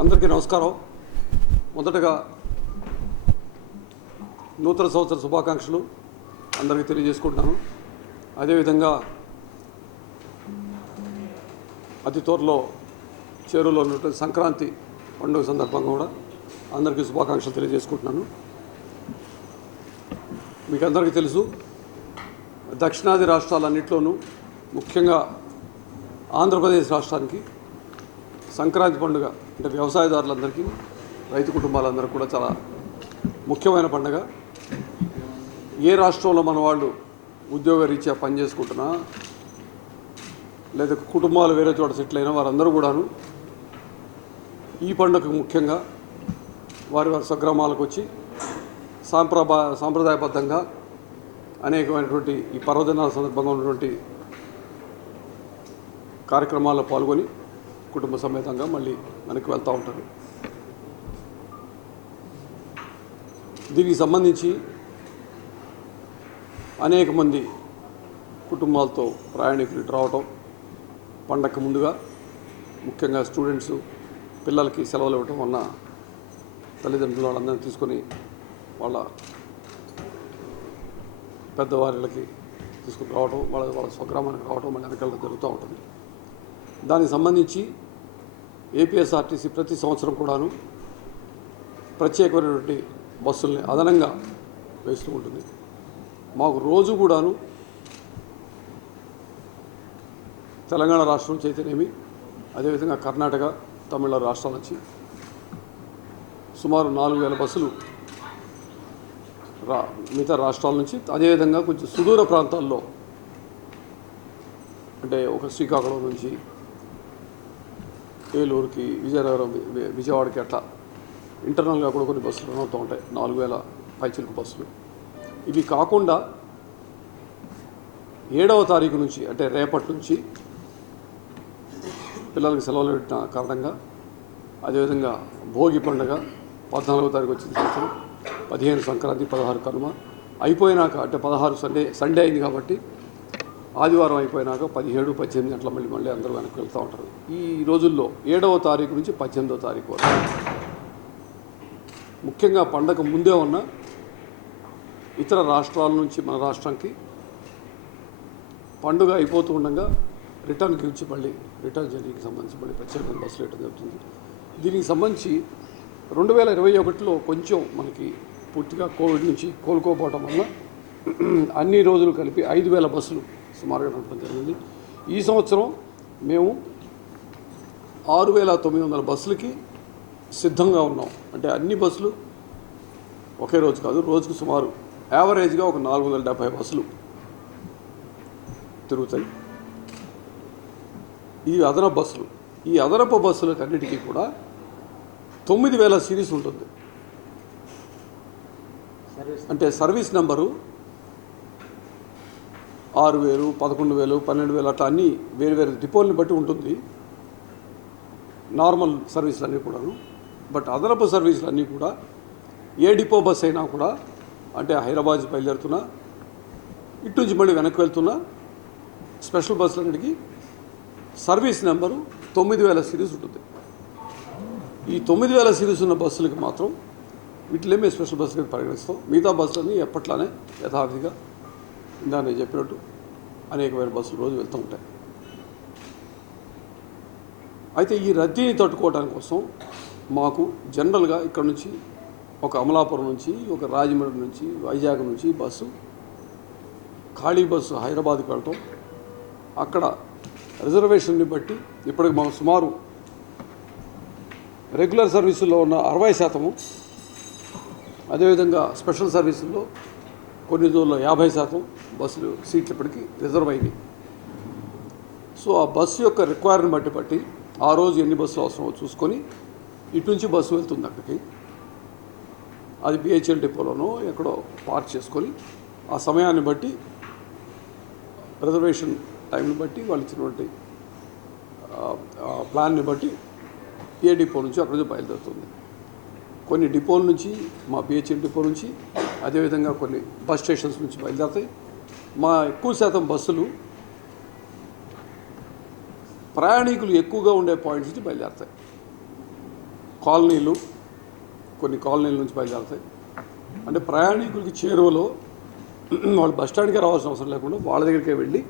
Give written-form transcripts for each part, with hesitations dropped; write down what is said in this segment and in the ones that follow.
అందరికీ నమస్కారం. మొదటగా నూతన సంవత్సర శుభాకాంక్షలు అందరికీ తెలియజేసుకుంటున్నాను. అదేవిధంగా అతి త్వరలో చేరువలో ఉన్నటువంటి సంక్రాంతి పండుగ సందర్భంగా కూడా అందరికీ శుభాకాంక్షలు తెలియజేసుకుంటున్నాను. మీకు అందరికీ తెలుసు, దక్షిణాది రాష్ట్రాలన్నింటిలోనూ ముఖ్యంగా ఆంధ్రప్రదేశ్ రాష్ట్రానికి సంక్రాంతి పండుగ అంటే వ్యవసాయదారులందరికీ, రైతు కుటుంబాలందరికీ కూడా చాలా ముఖ్యమైన పండుగ. ఏ రాష్ట్రంలో మన వాళ్ళు ఉద్యోగ రీత్యా పనిచేసుకుంటున్నా లేదా కుటుంబాలు వేరే చోట సెటిల్ అయినా వారందరూ కూడాను ఈ పండుగకు ముఖ్యంగా వారి వారి స్వగ్రామాలకు వచ్చి సాంప్రదాయబద్ధంగా అనేకమైనటువంటి ఈ పర్వదినాల సందర్భంగా ఉన్నటువంటి కార్యక్రమాల్లో పాల్గొని కుటుంబ సమేతంగా మళ్ళీ వెనక్కి వెళ్తూ ఉంటారు. దీనికి సంబంధించి అనేక మంది కుటుంబాలతో ప్రయాణికులు రావటం, పండగకు ముందుగా ముఖ్యంగా స్టూడెంట్స్ పిల్లలకి సెలవులు ఇవ్వటం వలన తల్లిదండ్రులు వాళ్ళందరినీ తీసుకొని వాళ్ళ పెద్దవాళ్ళకి తీసుకుని రావటం, వాళ్ళ స్వగ్రామానికి రావటం మళ్ళీ వెనకాల జరుగుతూ ఉంటుంది. దానికి సంబంధించి ఏపీఎస్ఆర్టీసీ ప్రతి సంవత్సరం కూడాను ప్రత్యేకమైనటువంటి బస్సుల్ని అదనంగా వేస్తూ ఉంటుంది. మాకు రోజు కూడాను తెలంగాణ రాష్ట్రం నుంచి అయితేనేమి, అదేవిధంగా కర్ణాటక, తమిళనాడు రాష్ట్రాల నుంచి సుమారు 4000 బస్సులు మిగతా రాష్ట్రాల నుంచి, అదేవిధంగా కొంచెం సుదూర ప్రాంతాల్లో అంటే ఒక శ్రీకాకుళం నుంచి ఏలూరుకి, విజయనగరం, విజయవాడకి అట్లా ఇంటర్నల్గా కూడా కొన్ని బస్సులు రన్ అవుతూ ఉంటాయి. 4000 పైచిలుకు బస్సులు. ఇవి కాకుండా 7వ తారీఖు నుంచి అంటే రేపటి నుంచి పిల్లలకి సెలవులు పెట్టిన కారణంగా, అదేవిధంగా భోగి పండుగ 14వ తారీఖు వచ్చిన సంవత్సరం, 15 సంక్రాంతి, 16 కనుమ అయిపోయినాక అంటే 16 సండే అయింది కాబట్టి ఆదివారం అయిపోయినాక 17, 18 గంటల మళ్ళీ అందరూ వెనక్కి వెళ్తూ ఉంటారు. ఈ రోజుల్లో 7వ తారీఖు నుంచి 18వ తారీఖు వరకు ముఖ్యంగా పండగ ముందే ఉన్న ఇతర రాష్ట్రాల నుంచి మన రాష్ట్రానికి పండుగ అయిపోతూ ఉండగా రిటర్న్కి వచ్చి మళ్ళీ రిటర్న్ జర్నీకి సంబంధించి మళ్ళీ ప్రత్యేకమైన బస్సులు వేయడం జరుగుతుంది. దీనికి సంబంధించి 2021లో కొంచెం మనకి పూర్తిగా కోవిడ్ నుంచి కోలుకోపోవడం వల్ల అన్ని రోజులు కలిపి 5000 బస్సులు సుమారుగా నడపడం జరిగింది. ఈ సంవత్సరం మేము 6900 బస్సులకి సిద్ధంగా ఉన్నాం. అంటే అన్ని బస్సులు ఒకే రోజు కాదు, రోజుకు సుమారు యావరేజ్గా ఒక 470 బస్సులు తిరుగుతాయి. ఈ అదనపు బస్సులు, ఈ అదనపు బస్సులకు అన్నిటికీ కూడా 9000 సిరీస్ ఉంటుంది. అంటే సర్వీస్ నెంబరు 6000, 11,000, 12,000 అట్లా అన్నీ వేరు డిపోల్ని బట్టి ఉంటుంది. నార్మల్ సర్వీసులు అన్నీ కూడాను. బట్ అదనపు సర్వీసులు అన్నీ కూడా ఏ డిపో బస్ అయినా కూడా, అంటే హైదరాబాద్ బయలుదేరుతున్నా, ఇటు నుంచి మళ్ళీ వెనక్కి వెళ్తున్నా స్పెషల్ బస్సులన్నిటికీ సర్వీస్ నెంబరు 9000 సిరీస్ ఉంటుంది. ఈ 9000 సిరీస్ ఉన్న బస్సులకి మాత్రం వీటిలో మేము స్పెషల్ బస్సులకి పరిగణిస్తాం. మిగతా బస్సులన్నీ ఎప్పట్లానే యథావిధిగా ఇందా నేను చెప్పినట్టు అనేకమైన బస్సులు రోజు వెళ్తూ ఉంటాయి. అయితే ఈ రద్దీని తట్టుకోవడానికి కోసం మాకు జనరల్గా ఇక్కడ నుంచి ఒక అమలాపురం నుంచి, ఒక రాజమండ్రి నుంచి, వైజాగ్ నుంచి బస్సు, ఖాళీ బస్సు హైదరాబాద్కి వెళ్ళటం, అక్కడ రిజర్వేషన్ని బట్టి ఇప్పటికి మాకు సుమారు రెగ్యులర్ సర్వీసుల్లో ఉన్న 60%, అదేవిధంగా స్పెషల్ సర్వీసుల్లో కొన్ని రోజుల్లో 50% బస్సులు సీట్లు ఇప్పటికీ రిజర్వ్ అయినాయి. సో ఆ బస్సు యొక్క రిక్వైర్మెంట్ బట్టి ఆ రోజు ఎన్ని బస్సులు అవసరమో చూసుకొని ఇటు నుంచి బస్సు వెళ్తుంది అక్కడికి. అది బిహెచ్ఎల్ డిపోలోనో ఎక్కడో పార్క్ చేసుకొని ఆ సమయాన్ని బట్టి రిజర్వేషన్ టైంని బట్టి వాళ్ళు ఇచ్చినటువంటి ప్లాన్ని బట్టి ఏ డిపో నుంచి అక్కడ నుంచి బయలుదేరుతుంది. కొన్ని డిపోల నుంచి, మా బిహెచ్ఎల్ డిపో నుంచి, అదేవిధంగా కొన్ని బస్ స్టేషన్స్ నుంచి బయలుదేరుతాయి. మా ఎక్కువ శాతం బస్సులు ప్రయాణికులు ఎక్కువగా ఉండే పాయింట్స్ నుంచి బయలుదేరుతాయి. కాలనీలు, కొన్ని కాలనీల నుంచి బయలుదేరుతాయి. అంటే ప్రయాణికులకి చేరువలో వాళ్ళు బస్ స్టాండ్కే రావాల్సిన అవసరం లేకుండా వాళ్ళ దగ్గరికే వెళ్ళి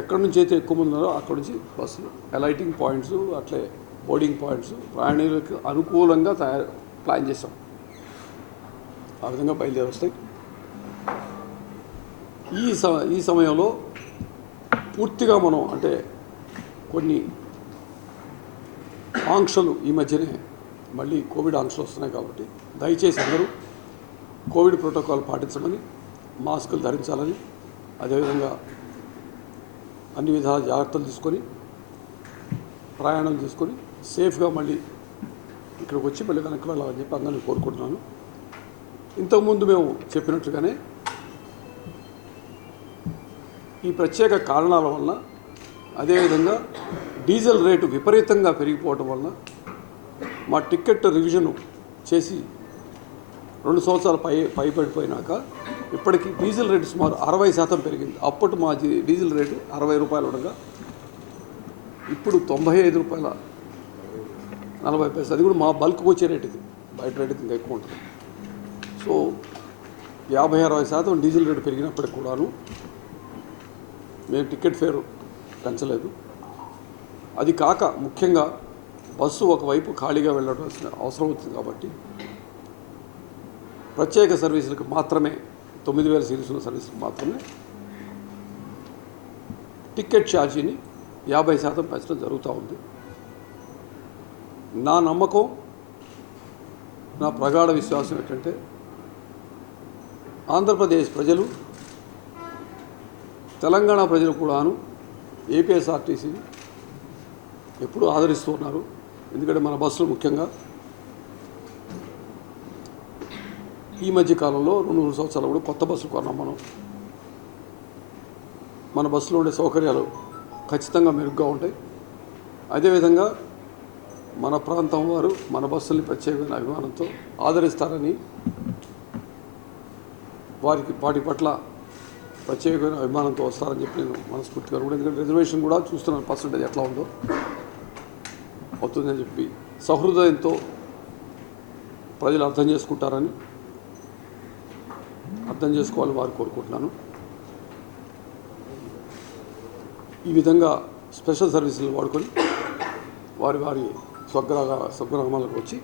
ఎక్కడి నుంచి అయితే ఎక్కువ మంది ఉన్నారో అక్కడి నుంచి బస్సులు అలైటింగ్ పాయింట్స్, అట్లే బోర్డింగ్ పాయింట్స్ ప్రయాణికులకు అనుకూలంగా ప్లాన్ చేస్తాం. ఆ విధంగా బయలుదేరి వస్తాయి. ఈ సమయంలో పూర్తిగా మనం అంటే కొన్ని ఆంక్షలు ఈ మధ్యనే మళ్ళీ కోవిడ్ ఆంక్షలు వస్తున్నాయి కాబట్టి దయచేసి అందరూ కోవిడ్ ప్రోటోకాల్ పాటించమని, మాస్కులు ధరించాలని, అదేవిధంగా అన్ని విధాల జాగ్రత్తలు తీసుకొని ప్రయాణం చేసుకొని సేఫ్గా మళ్ళీ ఇక్కడికి వచ్చి మళ్ళీ వెనక్కి వెళ్ళాలని చెప్పి అందరినీ కోరుకుంటున్నాను. ఇంతకుముందు మేము చెప్పినట్లుగానే ఈ ప్రత్యేక కారణాల వలన, అదేవిధంగా డీజిల్ రేటు విపరీతంగా పెరిగిపోవటం వలన మా టికెట్ రివిజన్ చేసి 2 సంవత్సరాలు పైబడిపోయినాక ఇప్పటికీ డీజిల్ రేటు సుమారు 60% పెరిగింది. అప్పటి మా డీజిల్ రేటు 60 రూపాయలు ఉండగా ఇప్పుడు 95 రూపాయల 40 పైసలు. అది కూడా మా బల్క్కి వచ్చే రేటు, ఇది బయట రేటు ఇంకా ఎక్కువ ఉంటుంది. సో 50-60% డీజిల్ రేటు పెరిగినప్పటికి కూడాను మేము టికెట్ ఫేర్ పెంచలేదు. అది కాక ముఖ్యంగా బస్సు ఒకవైపు ఖాళీగా వెళ్ళవలసిన అవసరం అవుతుంది కాబట్టి ప్రత్యేక సర్వీసులకు మాత్రమే 9000 సిరీస్ ఉన్న సర్వీసులకు మాత్రమే టికెట్ ఛార్జీని 50% పెంచడం జరుగుతూ ఉంది. నా నమ్మకం, నా ప్రగాఢ విశ్వాసం ఏంటంటే ఆంధ్రప్రదేశ్ ప్రజలు, తెలంగాణ ప్రజలు కూడాను ఏపీఎస్ఆర్టీసీని ఎప్పుడూ ఆదరిస్తూ ఉన్నారు. ఎందుకంటే మన బస్సులు ముఖ్యంగా ఈ మధ్య కాలంలో 2-3 సంవత్సరాలు కూడా కొత్త బస్సులు కొన్నాం మనం. మన బస్సులో ఉండే సౌకర్యాలు ఖచ్చితంగా మెరుగ్గా ఉంటాయి. అదేవిధంగా మన ప్రాంతం వారు మన బస్సుల్ని ప్రత్యేకమైన అభిమానంతో ఆదరిస్తారని, వాటి పట్ల ప్రత్యేకమైన అభిమానంతో వస్తారని చెప్పి నేను మనస్ఫూర్తిగా కూడా, ఎందుకంటే రిజర్వేషన్ కూడా చూస్తున్నాను పర్సెంటేజ్ ఎట్లా ఉందో అవుతుందని చెప్పి సహృదయంతో ప్రజలు అర్థం చేసుకోవాలని వారు కోరుకుంటున్నాను. ఈ విధంగా స్పెషల్ సర్వీసులు వాడుకొని వారి స్వగ్రామాలకు వచ్చి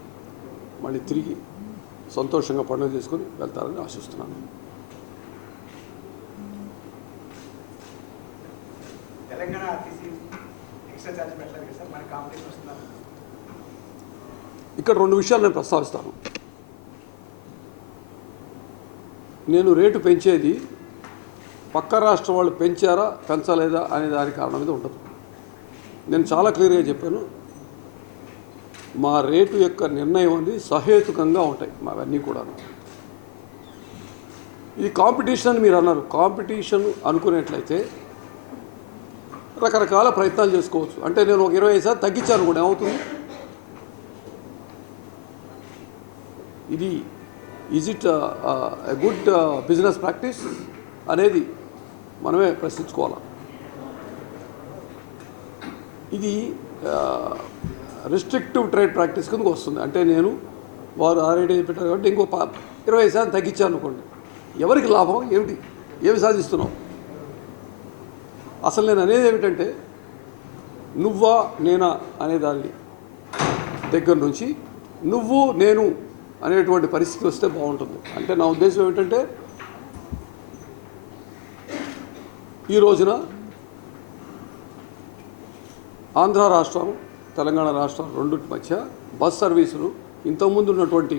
మళ్ళీ తిరిగి సంతోషంగా పండుగ చేసుకొని వెళ్తారని ఆశిస్తున్నాను. తెలంగాణ ఆర్టీసీ ఎక్స్ట్రా ఛార్జ్ పెట్టలేదు కదా సార్, మన కాంపిటీషన్ వస్తుందా? ఇక్కడ 2 విషయాలు నేను ప్రస్తావిస్తాను. నేను రేటు పెంచేది పక్క రాష్ట్రం వాళ్ళు పెంచారా పెంచలేదా అనే దాని కారణం మీద ఉండదు. నేను చాలా క్లియర్గా చెప్పాను, మా రేటు యొక్క నిర్ణయం అనేది సహేతుకంగా ఉంటాయి మావన్నీ కూడా. ఇది కాంపిటీషన్ అని మీరు అన్నారు. కాంపిటీషన్ అనుకునేట్లయితే రకరకాల ప్రయత్నాలు చేసుకోవచ్చు. అంటే నేను ఒక 25% తగ్గించాను కూడా ఏమవుతుంది? ఇది is it a good business practice అనేది మనమే ప్రశ్నించుకోవాలి. ఇది రిస్ట్రిక్టివ్ ట్రేడ్ ప్రాక్టీస్ కిందకు వస్తుంది. అంటే నేను వారు ఆ రేట్ పెట్టారు కాబట్టి ఇంకో 20% తగ్గించాను అనుకోండి, ఎవరికి లాభం? ఏమి సాధిస్తున్నావు? అసలు నేను అనేది ఏమిటంటే, నువ్వా నేనా అనేదాన్ని దగ్గర నుంచి నువ్వు నేను అనేటువంటి పరిస్థితి వస్తే బాగుంటుంది. అంటే నా ఉద్దేశం ఏమిటంటే, ఈ రోజున ఆంధ్ర రాష్ట్రం, తెలంగాణ రాష్ట్రం రెండింటి మధ్య బస్ సర్వీసులు ఇంతకుముందు ఉన్నటువంటి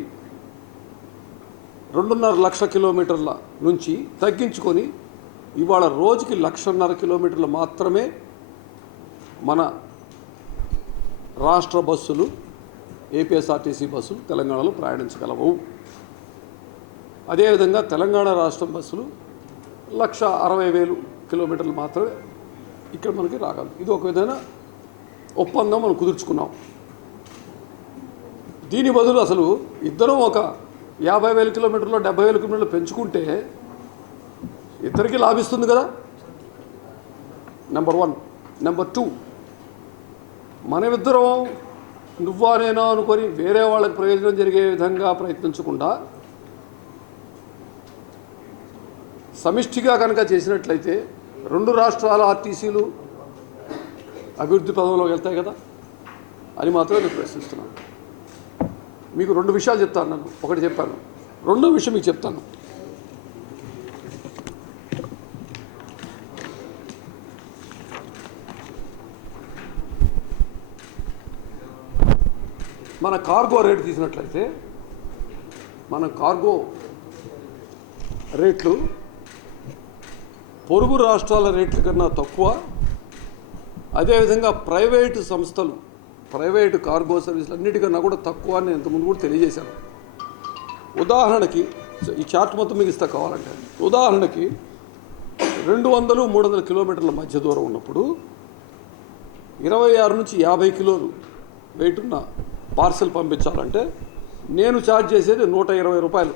2.5 లక్షల కిలోమీటర్ల నుంచి తగ్గించుకొని ఇవాళ రోజుకి 1.5 కిలోమీటర్లు మాత్రమే మన రాష్ట్ర బస్సులు, ఏపీఎస్ఆర్టీసీ బస్సులు తెలంగాణలో ప్రయాణించగలవు. అదేవిధంగా తెలంగాణ రాష్ట్రం బస్సులు 1,60,000 కిలోమీటర్లు మాత్రమే ఇక్కడ మనకి రాగలదు. ఇది ఒక విధమైన ఒప్పందం మనం కుదుర్చుకున్నాం. దీని బదులు అసలు ఇద్దరం ఒక 50,000 కిలోమీటర్లు 70,000 కిలోమీటర్లు పెంచుకుంటే ఇద్దరికీ లాభిస్తుంది కదా. నెంబర్ 1. నెంబర్ 2, మనమిద్దరం నువ్వా నేనో అనుకొని వేరే వాళ్ళకి ప్రయోజనం జరిగే విధంగా ప్రయత్నించకుండా సమిష్టిగా కనుక చేసినట్లయితే రెండు రాష్ట్రాల ఆర్టీసీలు అభివృద్ధి పదంలోకి వెళ్తాయి కదా అని మాత్రమే నేను ప్రశ్నిస్తున్నాను. మీకు రెండు విషయాలు చెప్తాను. నన్ను ఒకటి చెప్పాను, రెండో విషయం మీకు చెప్తాను. మన కార్గో రేటు తీసినట్లయితే మన కార్గో రేట్లు పొరుగు రాష్ట్రాల రేట్ల కన్నా తక్కువ. అదేవిధంగా ప్రైవేటు సంస్థలు ప్రైవేటు కార్గో సర్వీసులు అన్నిటికన్నా కూడా తక్కువ అని ఇంతకుముందు కూడా తెలియజేశాను. ఉదాహరణకి ఈ చార్ట్ మొత్తం మీకు ఇస్తా కావాలంటే, ఉదాహరణకి 200-300 కిలోమీటర్ల మధ్య దూరం ఉన్నప్పుడు 26 నుంచి 50 కిలోలు వెయిట్ ఉన్న పార్సెల్ పంపించాలంటే నేను ఛార్జ్ చేసేది 120 రూపాయలు.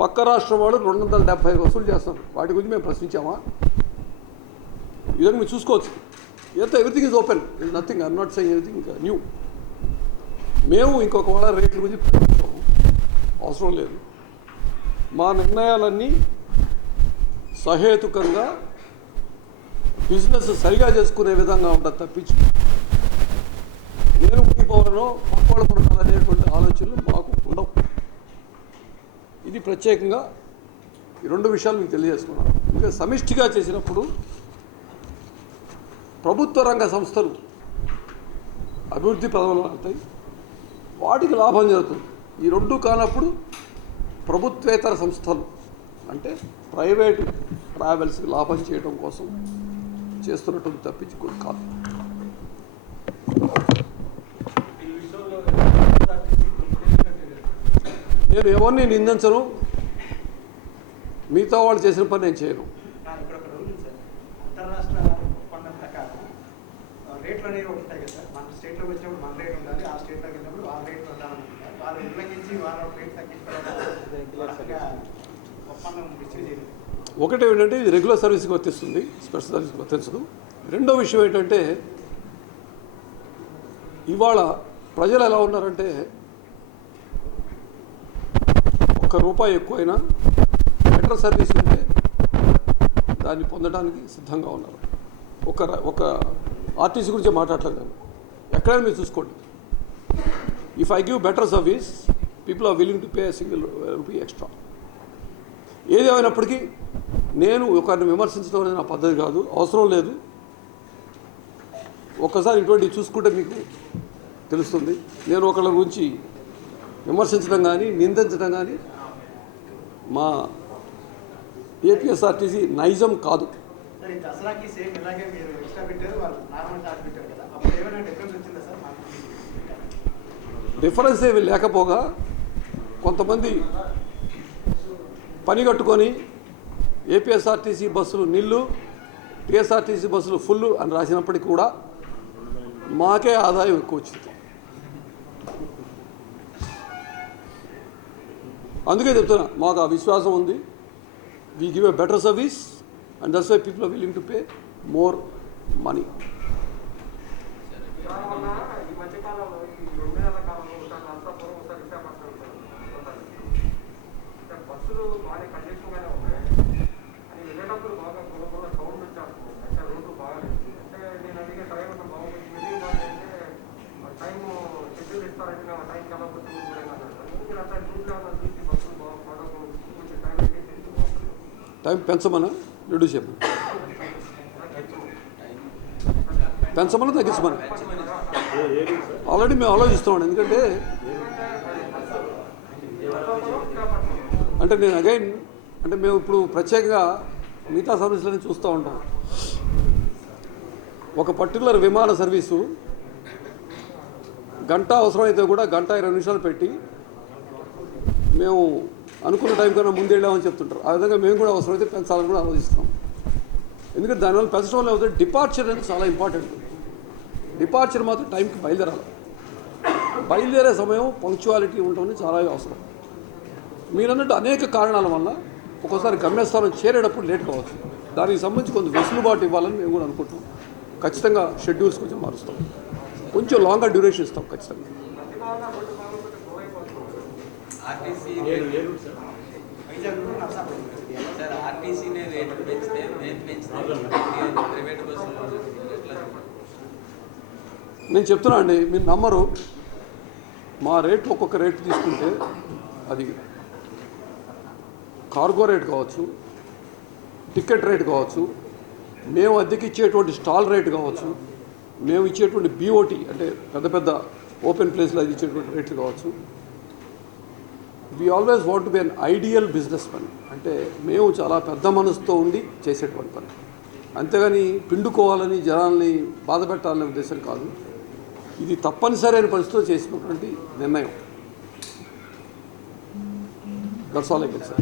పక్క రాష్ట్రం వాళ్ళు 270 వసూలు చేస్తారు. వాటి గురించి మేము ప్రశ్నించామా? ఈ విధంగా మీరు చూసుకోవచ్చు. ఇదంతా everything is open, is nothing, I'm not saying anything new. మేము ఇంకొక వాళ్ళ రేట్ల గురించి ప్రశ్నించాము, అవసరం లేదు. మా నిర్ణయాలన్నీ సహేతుకంగా బిజినెస్ సరిగా చేసుకునే విధంగా ఉంటుంది తప్పించి నేను ఊడిపోవాలనో పక్కోళ్ళు పడాలనేటువంటి ఆలోచనలు మాకు ఉండవు. ఇది ప్రత్యేకంగా ఈ రెండు విషయాలు మీకు తెలియజేసుకున్నాను. ఇంకా సమిష్టిగా చేసినప్పుడు ప్రభుత్వ రంగ సంస్థలు అభివృద్ధి పదంలో వెళ్తాయి, వాటికి లాభం జరుగుతుంది. ఈ రెండు కానప్పుడు ప్రభుత్వేతర సంస్థలు అంటే ప్రైవేటు ట్రావెల్స్కి లాభం చేయడం కోసం చేస్తున్నటువంటి తప్పించుకోదు కాదు. నేను ఎవరిని నిందించను, మిగతా వాళ్ళు చేసిన పని నేను చేయను. ఇక్కడ ఒక రూల్ ఉంది సార్, అంతర్రాష్ట్ర ఒప్పందం ప్రకారం రేట్లు అనేవి ఉంటాయి కదా సార్. మన స్టేట్లోకి వచ్చినప్పుడు మన రేట్ ఉండాలి, ఆ స్టేట్లోకి వెళ్ళినప్పుడు ఆ రేట్ ఉండాలనుకుంటారు. వాళ్ళు ఉల్లంఘించి వాళ్ళ రేట్ తగ్గించుకోవడం ఒప్పందం రిసీవ్ చేయలేదు. ఒకటి ఏంటంటే ఇది రెగ్యులర్ సర్వీస్కి వర్తిస్తుంది, స్పెషల్ సర్వీస్కి వర్తించదు. రెండో విషయం ఏంటంటే ఇవాళ ప్రజలు ఎలా ఉన్నారంటే ₹1 ఎక్కువైనా బెటర్ సర్వీస్ ఉంటే దాన్ని పొందడానికి సిద్ధంగా ఉన్నారు. ఒక ఆర్టీసీ గురించి మాట్లాడలేదు నేను, ఎక్కడైనా మీరు చూసుకోండి. If I give better service people are willing to pay ₹1 extra. ఏదేమైనప్పటికీ నేను ఒకరిని విమర్శించడం అనేది నా పద్ధతి కాదు, అవసరం లేదు. ఒక్కసారి ఇటువంటివి చూసుకుంటే మీకు తెలుస్తుంది. నేను ఒకళ్ళ గురించి విమర్శించడం కానీ నిందించడం కానీ మా ఏపీఎస్ఆర్టీసీ నైజం కాదు. సార్ ఈ దసరాకి సేమ్ ఇలాగే మీరు ఎక్స్ట్రా పెట్టారు, వాళ్ళు నార్మల్ ఛార్జ్ పెట్టారు కదా, అప్పుడు ఏమైనా డిఫరెన్స్ వచ్చిందా సార్? డిఫరెన్స్ ఏమి లేకపోగా కొంతమంది పని కట్టుకొని ఏపీఎస్ఆర్టీసీ బస్సులు నిల్లు, టీఎస్ఆర్టీసీ బస్సులు ఫుల్ అని రాసినప్పటికీ కూడా మాకే ఆదాయం ఎక్కువ వచ్చింది. అందుకే చెప్తున్నా, మాకు ఆ విశ్వాసం ఉంది. We give a better service and that's why people are willing to pay more money. Time పెంచమన్నా రెడ్యూస్ చేయమని, పెంచమన్నా తగ్గించమని ఆల్రెడీ మేము ఆలోచిస్తున్నాం. ఎందుకంటే నేను అగైన్ మేము ఇప్పుడు ప్రత్యేకంగా మిగతా సర్వీసులని చూస్తూ ఉంటాం. ఒక పర్టికులర్ విమాన సర్వీసు గంట అవసరమైతే కూడా 1:20 నిమిషాలు పెట్టి మేము అనుకున్న టైం కన్నా ముందు వెళ్ళామని చెప్తుంటారు. ఆ విధంగా మేము కూడా అవసరమైతే పెంచాలని కూడా ఆలోచిస్తున్నాం. ఎందుకంటే దానివల్ల పెంచడం వల్ల అవుతుంది డిపార్చర్ అనేది చాలా ఇంపార్టెంట్. డిపార్చర్ మాత్రం టైంకి బయలుదేరాలి. బయలుదేరే సమయం పంక్చువాలిటీ ఉండడం చాలా అవసరం. మీరన్నట్టు అనేక కారణాల వల్ల ఒక్కోసారి గమ్యస్థానం చేరేటప్పుడు లేట్ కావచ్చు. దానికి సంబంధించి కొంత వెసులుబాటు ఇవ్వాలని మేము కూడా అనుకుంటున్నాం. ఖచ్చితంగా షెడ్యూల్స్ కొంచెం మారుస్తాం. కొంచెం లాంగర్ డ్యూరేషన్ ఇస్తాం ఖచ్చితంగా. వైజాగ్ నుండి నర్సాపూర్ సార్ ఆర్టీసీనే రేట్లు పెంచితే మేము పెంచితే ప్రైవేట్ బస్సులు ఎట్లా? నేను చెప్తున్నా అండి, మీరు నమ్మరు. మా రేట్లు ఒక్కొక్క రేటు తీసుకుంటే అది కార్గో రేట్ కావచ్చు, టికెట్ రేట్ కావచ్చు, మేము అద్దెకి ఇచ్చేటువంటి స్టాల్ రేట్ కావచ్చు, మేము ఇచ్చేటువంటి బీఓటీ అంటే పెద్ద పెద్ద ఓపెన్ ప్లేస్లో అది ఇచ్చేటువంటి రేట్లు కావచ్చు. We always want be an ideal business పని. అంటే మేము చాలా పెద్ద మనసుతో ఉండి చేసేటువంటి పని, అంతేగాని పిండుకోవాలని జనాల్ని బాధ పెట్టాలనే ఉద్దేశం కాదు. ఇది తప్పనిసరి అయిన పరిస్థితిలో చేసినటువంటి నిర్ణయం. That's all I can say.